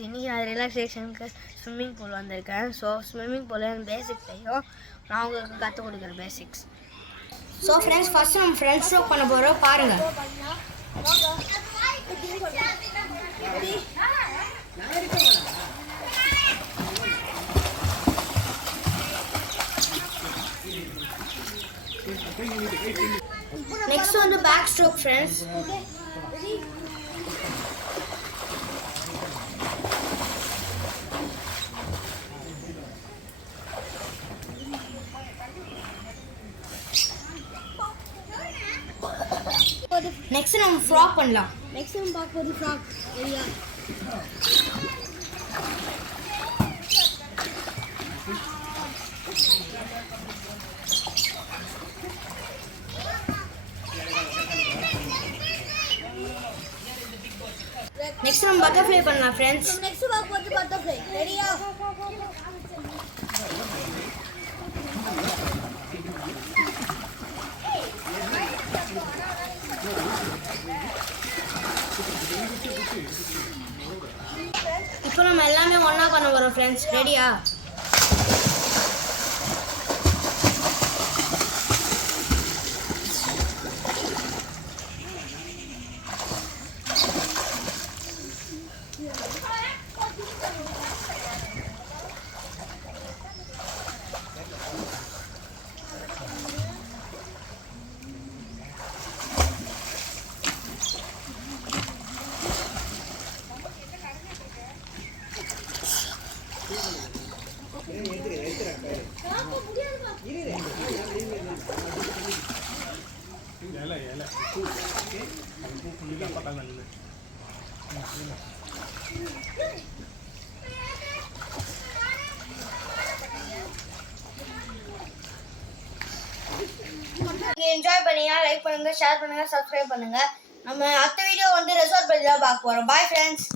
இன்னைக்கு நான் ரிலாக்ஸேஷனுக்கு swimming pool வந்திருக்கேன். ஸோ ஸ்விம்மிங் பூல் எனக்கு பேசிக்ஸ் தெரியும். நான் உங்களுக்கு கற்றுக் கொடுக்குறேன் பேசிக்ஸ். ஸோ ஃப்ரெண்ட்ஸ், ஃபர்ஸ்ட் நம்ம ஃப்ரண்ட் ஸ்ட்ரோக் பண்ண போகிறோம். பாருங்கள். நெக்ஸ்ட் வந்து பேக் ஸ்ட்ரோக் ஃப்ரெண்ட்ஸ். நெக்ஸ்ட் நம்ம ஃப்ராக் பண்ணலாம். நெக்ஸ்ட் நம்ம பார்க்க போகிறது ஃப்ராக். சரியா? நெக்ஸ்ட் நம்ம பட்டர்ஃப்ளை பண்ணலாம் ஃப்ரெண்ட்ஸ். நெக்ஸ்ட் பார்க்க போகிறது பட்டர்ஃப்ளை. ரெடியா? இப்போ நம்ம எல்லாமே ஒன்றா பண்ண போகிறோம் ஃப்ரெண்ட்ஸ். ரெடியா? என்ஜாய் பண்ணீங்க, லைக் பண்ணுங்க, ஷேர் பண்ணுங்க, சப்ஸ்கிரைப் பண்ணுங்க. நம்ம அடுத்த வீடியோ வந்து ரெசார்ட் பற்றி தான் பார்க்க போகிறோம். Bye friends.